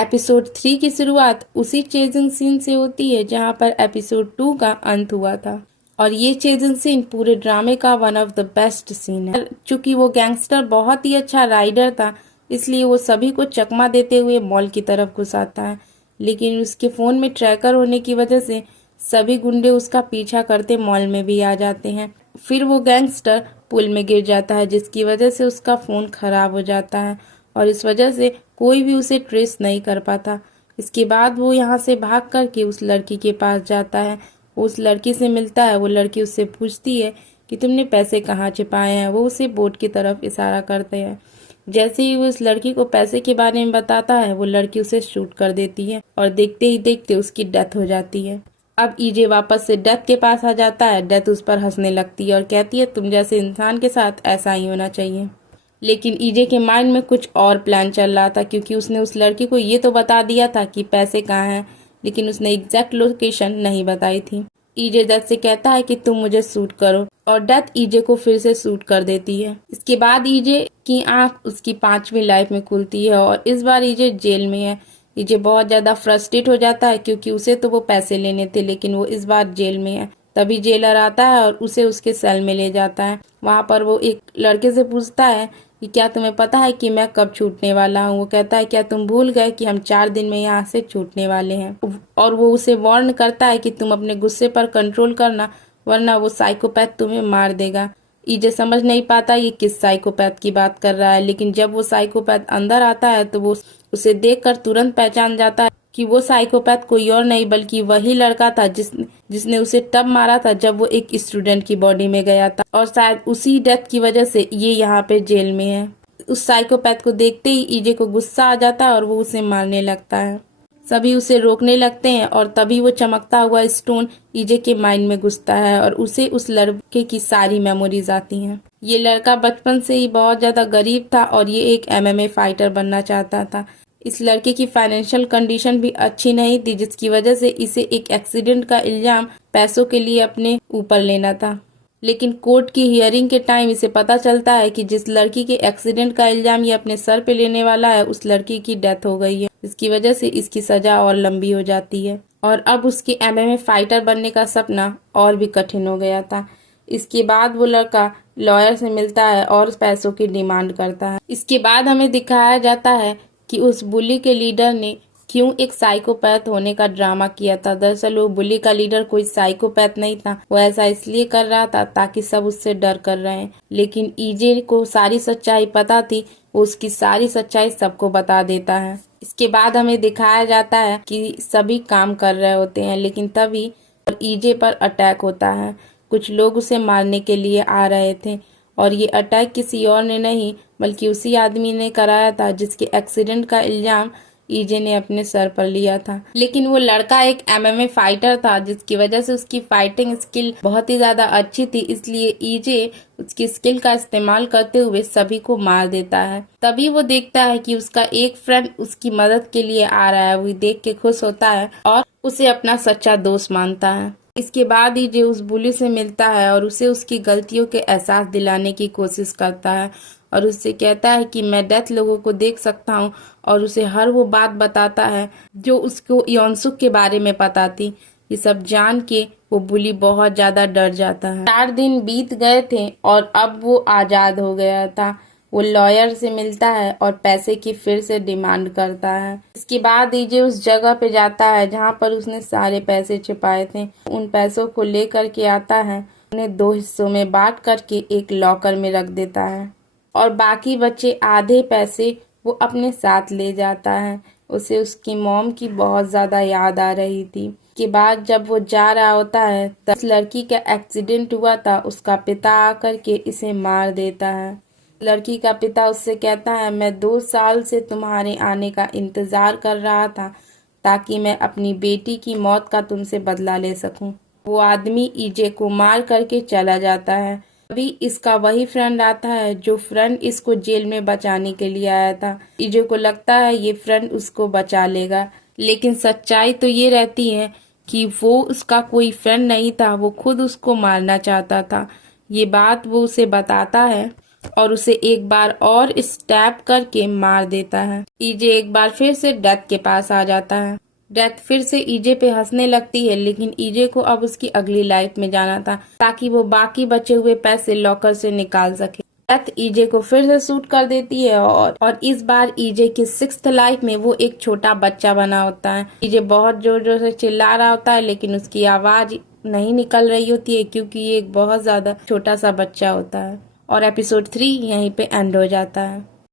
Episode 3 की शुरुआत उसी चेजिंग सीन से होती है जहां पर एपिसोड 2 का अंत हुआ था और ये चेजिंग सीन पूरे ड्रामे का one of the best scene है। चूंकि वो गैंगस्टर बहुत ही अच्छा राइडर था, इसलिए वो सभी को चकमा देते हुए मॉल की तरफ घुस आता है, लेकिन उसके फोन में ट्रैकर होने की वजह से सभी गुंडे उसका पीछा करते मॉल में भी आ जाते हैं। फिर वो गैंगस्टर पुल में गिर जाता है, जिसकी वजह से उसका फोन खराब हो जाता है और इस वजह से कोई भी उसे ट्रेस नहीं कर पाता। इसके बाद वो यहाँ से भाग करके उस लड़की के पास जाता है, उस लड़की से मिलता है। वो लड़की उससे पूछती है कि तुमने पैसे कहाँ छिपाए हैं। वो उसे बोट की तरफ इशारा करते हैं। जैसे ही वो उस लड़की को पैसे के बारे में बताता है, वो लड़की उसे शूट कर देती है और देखते ही देखते उसकी डेथ हो जाती है। अब ईजे वापस से डेथ के पास आ जाता है। डेथ उस पर हंसने लगती है और कहती है तुम जैसे इंसान के साथ ऐसा ही होना चाहिए। लेकिन ईजे के माइंड में कुछ और प्लान चल रहा था, क्योंकि उसने उस लड़की को ये तो बता दिया था कि पैसे कहाँ हैं, लेकिन उसने एग्जैक्ट लोकेशन नहीं बताई थी। ईजे डेथ से कहता है कि तुम मुझे शूट करो और डेथ ईजे को फिर से शूट कर देती है। इसके बाद ईजे की आंख उसकी 5वीं लाइफ में खुलती है और इस बार ईजे जेल में है। ईजे बहुत ज्यादा फ्रस्ट्रेट हो जाता है, क्योंकि उसे तो वो पैसे लेने थे, लेकिन वो इस बार जेल में है। तभी जेलर आता है और उसे उसके सेल में ले जाता है। वहाँ पर वो एक लड़के से पूछता है कि क्या तुम्हें पता है कि मैं कब छूटने वाला हूँ। वो कहता है क्या तुम भूल गए कि हम 4 दिन में यहाँ से छूटने वाले हैं। और वो उसे वार्न करता है कि तुम अपने गुस्से पर कंट्रोल करना, वरना वो साइकोपैथ तुम्हें मार देगा। ईजे समझ नहीं पाता ये किस साइकोपैथ की बात कर रहा है, लेकिन जब वो साइकोपैथ अंदर आता है तो वो उसे देखकर तुरंत पहचान जाता है कि वो साइकोपैथ कोई और नहीं बल्कि वही लड़का था जिसने उसे तब मारा था जब वो एक स्टूडेंट की बॉडी में गया था, और शायद उसी डेथ की वजह से ये यहाँ पे जेल में है। उस साइकोपैथ को देखते ही ईजे को गुस्सा आ जाता है और वो उसे मारने लगता है। सभी उसे रोकने लगते हैं और तभी वो चमकता हुआ स्टोन ईजे के माइंड में घुसता है और उसे उस लड़के की सारी मेमोरीज आती हैं। ये लड़का बचपन से ही बहुत ज्यादा गरीब था और ये एक MMA फाइटर बनना चाहता था। इस लड़के की फाइनेंशियल कंडीशन भी अच्छी नहीं थी, जिसकी वजह से इसे एक एक्सीडेंट का इल्जाम पैसों के लिए अपने ऊपर लेना था। लेकिन कोर्ट की हियरिंग के टाइम इसे पता चलता है कि जिस लड़की के एक्सीडेंट का इल्जाम ये अपने सर पे लेने वाला है, उस लड़की की डेथ हो गई है, जिसकी वजह से इसकी सजा और लंबी हो जाती है और अब उसके MMA फाइटर बनने का सपना और भी कठिन हो गया था। इसके बाद वो लड़का लॉयर से मिलता है और पैसों की डिमांड करता है। इसके बाद हमें दिखाया जाता है कि उस बुली के लीडर ने क्यों एक साइकोपैथ होने का ड्रामा किया था। दरअसल वो बुली का लीडर कोई साइकोपैथ नहीं था, वो ऐसा इसलिए कर रहा था ताकि सब उससे डर कर रहे हैं। लेकिन ईजे को सारी सच्चाई पता थी, वो उसकी सारी सच्चाई सबको बता देता है। इसके बाद हमें दिखाया जाता है कि सभी काम कर रहे होते हैं, लेकिन तभी ईजे पर अटैक होता है। कुछ लोग उसे मारने के लिए आ रहे थे और ये अटैक किसी और ने नहीं बल्कि उसी आदमी ने कराया था जिसके एक्सीडेंट का इल्जाम ईजे ने अपने सर पर लिया था। लेकिन वो लड़का एक MMA फाइटर था, जिसकी वजह से उसकी फाइटिंग स्किल बहुत ही ज्यादा अच्छी थी, इसलिए ईजे उसकी स्किल का इस्तेमाल करते हुए सभी को मार देता है। तभी वो देखता है कि उसका एक फ्रेंड उसकी मदद के लिए आ रहा है। वो देख के खुश होता है और उसे अपना सच्चा दोस्त मानता है। इसके बाद ईजे उस बुली से मिलता है और उसे उसकी गलतियों के एहसास दिलाने की कोशिश करता है और उससे कहता है कि मैं डेथ लोगों को देख सकता हूँ, और उसे हर वो बात बताता है जो उसको योनसुक के बारे में पता थी। ये सब जान के वो बुली बहुत ज्यादा डर जाता है। 4 दिन बीत गए थे और अब वो आजाद हो गया था। वो लॉयर से मिलता है और पैसे की फिर से डिमांड करता है। इसके बाद ईजे उस जगह पे जाता है जहाँ पर उसने सारे पैसे छिपाए थे। उन पैसों को लेकर के आता है, उन्हें 2 हिस्सों में बांट करके एक लॉकर में रख देता है और बाकी बचे आधे पैसे वो अपने साथ ले जाता है। उसे उसकी मॉम की बहुत ज्यादा याद आ रही थी। के बाद जब वो जा रहा होता है तब उस लड़की का एक्सीडेंट हुआ था, उसका पिता आकर के इसे मार देता है। लड़की का पिता उससे कहता है मैं 2 साल से तुम्हारे आने का इंतजार कर रहा था ताकि मैं अपनी बेटी की मौत का तुमसे बदला ले सकूं। वो आदमी ईजे को मार करके चला जाता है। अभी इसका वही फ्रेंड आता है जो फ्रेंड इसको जेल में बचाने के लिए आया था। ईजे को लगता है ये फ्रेंड उसको बचा लेगा, लेकिन सच्चाई तो ये रहती है कि वो उसका कोई फ्रेंड नहीं था, वो खुद उसको मारना चाहता था। ये बात वो उसे बताता है और उसे एक बार और स्टैब करके मार देता है। ईजे एक बार फिर से डेथ के पास आ जाता है। डेथ फिर से ईजे पे हंसने लगती है, लेकिन ईजे को अब उसकी अगली लाइफ में जाना था ताकि वो बाकी बचे हुए पैसे लॉकर से निकाल सके। डेथ ईजे को फिर से शूट कर देती है और इस बार ईजे की 6th लाइफ में वो एक छोटा बच्चा बना होता है। ईजे बहुत जोर जोर से चिल्ला रहा होता है, लेकिन उसकी आवाज नहीं निकल रही होती है क्योंकि ये एक बहुत ज्यादा छोटा सा बच्चा होता है। और एपिसोड 3 यहीं पे एंड हो जाता है।